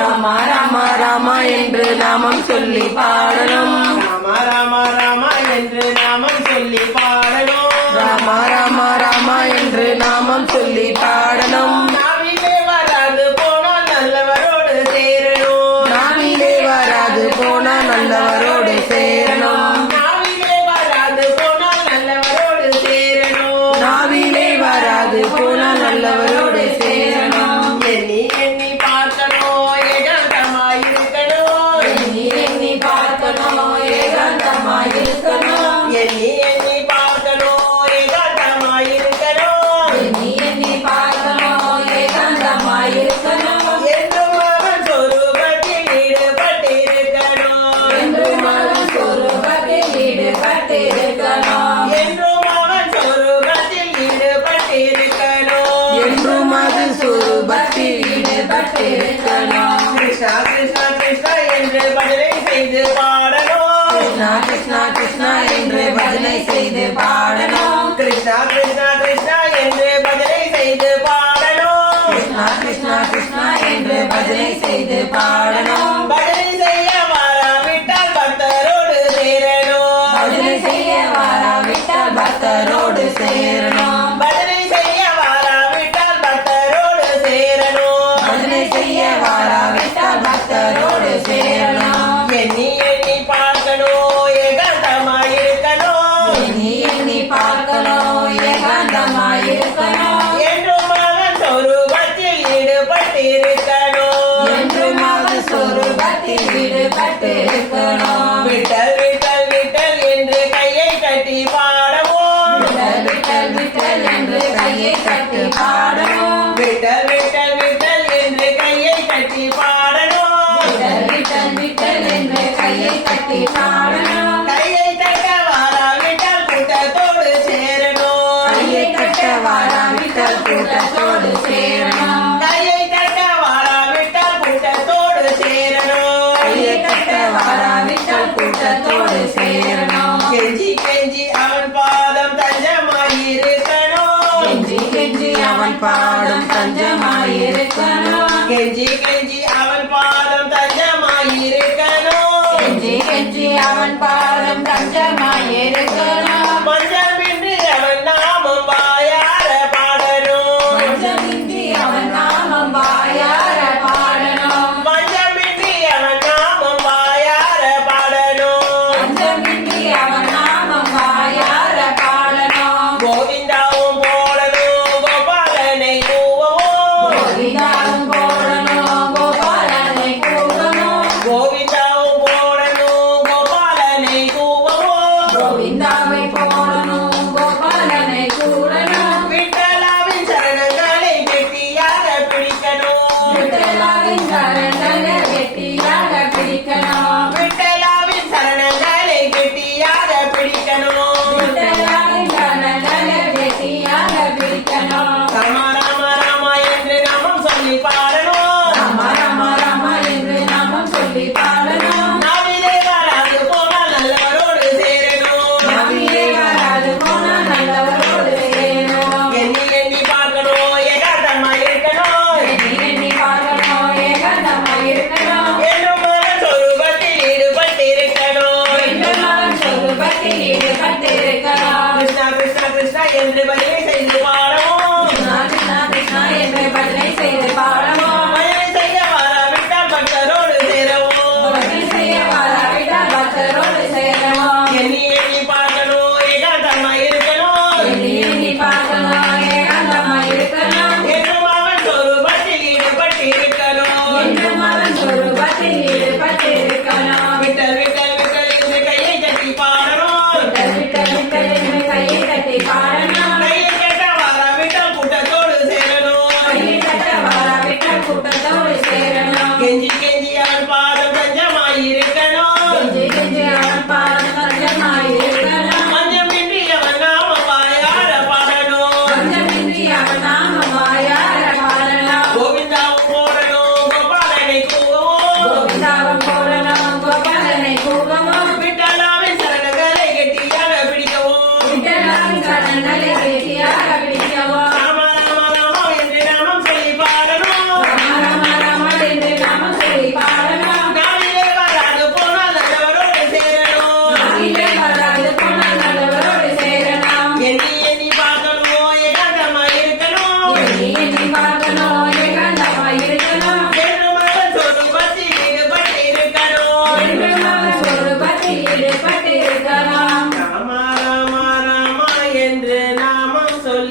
ராமா ராமா ராமா என்று நாமம் சொல்லி பாடணும். ராமா ராமா ராமா என்று நாமம் சொல்லி பாடணும். ராமா ராமா ராமா என்று நாமம் சொல்லி பாடணும். நாவிலே வராது போனால் நல்லவரோடு சேரணும். நாவிலே வராது போனா நல்லவரோடு சேரணும். நாவிலே வராது போனால் நல்லவரோடு சேரணும். நாவிலே வராது போனா நல்லவரோடு சேரணும். எண்ணி எண்ணி பார்க்கணும் ஏகாந்தமாயிருக்கணும். எண்ணி எண்ணி பார்க்கணும் ஏகாந்தமாயிருக்கணும். எண்ணி எண்ணி பார்க்கணும் ஏகாந்தமாயிருக்கணும். எண்ணி எண்ணி பார்க்கணும் ஏகாந்தமாயிருக்கணும். என்றும் அவன் சொரூபத்தில் ஈடுபட்டிருக்கணும். என்றும் அவன் சொரூபத்தில் ஈடுபட்டிருக்கணும். என்றும் அவன் சொரூபத்தில் ஈடுபட்டிருக்கணும். என்றும் அது சொரூபத்தில் ஈடுபட்டிருக்கணும். கிருஷ்ணா கிருஷ்ணா கிருஷ்ணா என்று பஜனை செய்து பாடணும். கிருஷ்ணா கிருஷ்ணா கிருஷ்ணா என்று பஜனை செய்து பாடணும். கிருஷ்ணா கிருஷ்ணா கிருஷ்ணா என்று பஜனை செய்து பாடணும். கிருஷ்ணா கிருஷ்ணா கிருஷ்ணா என்று பஜனை செய்து பாடணும். பஜனை செய்ய வாராவிட்டால் பக்தரோடு சேரணும். பஜனை செய்ய வாராவிட்டால் பக்தரோடு சேரணும். பஜனை செய்ய வாராவிட்டால் பக்தரோடு சேரணும். பஜனை செய்ய வாராவிட்டால் பக்தரோடு சேரணும். எண்ணி எண்ணி பார்க்கணும் ஏகாந்தமாயிருக்கணும். எண்ணி எண்ணி பார்க்கணும் ஏகாந்தமாயிருக்கணும். என்றும் அவன் சொரூபத்தில் ஈடுபட்டிருக்கணும். என்றும் அவர் சொரூபத்தில் ஈடுபட்டிருக்கணும். விட்டல் விட்டல் விட்டல் என்று கையை கட்டி பாடவும். விட்டல் விட்டல் விட்டல் என்று கையை கட்டி பாடணும். விட்டல் விட்டல் விட்டல் என்று கையை கட்டி பாடணும். விட்டல் விட்டல் விட்டல் என்று கையை கட்டி பாடணும். கையை தட்ட வாராவிட்டால் கூட்டத்தோடு சேரணும். கையை கட்ட வாராவிட்டால் கூட்டத்தோடு சேரணும். கையை தட்ட வாராவிட்டால் கூட்டத்தோடு சேரணும். கையை கட்ட வாராவிட்டால் கூட்டத்தோடு சேரணும். கெஞ்சி கெஞ்சி அவன் பாதம் தஞ்சமாயிருக்கணும். கெஞ்சி கெஞ்சி அவன் பாடும் தஞ்சமாயிருக்கணும். கெஞ்சி கெஞ்சி அவன் பாதம் தஞ்சமாயிருக்கணும். கெஞ்சி கெஞ்சி அவன் பாடும் தஞ்சமாயிருக்கணும். மஞ்சமின்றி அவன் நாமம் வாயார பாடணும். மஞ்சமின்றி அவன் நாமம் வாயார பாடணும். மஞ்சமின்றி அவன் நாமம் வாயார பாடணும். மஞ்சமின்றி அவன் நாமம் வாயார பாடணும். கோவிந்தாவும் போடணும் கோபாலனை கூவவும். கோவிந்தாவும் போடணும் கோபாலனை கூவணும். கோவிந்தாவும் போடணும் கோபாலனை கூவவும்.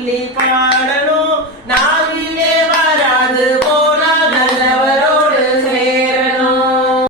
சொல்லி பாடணும்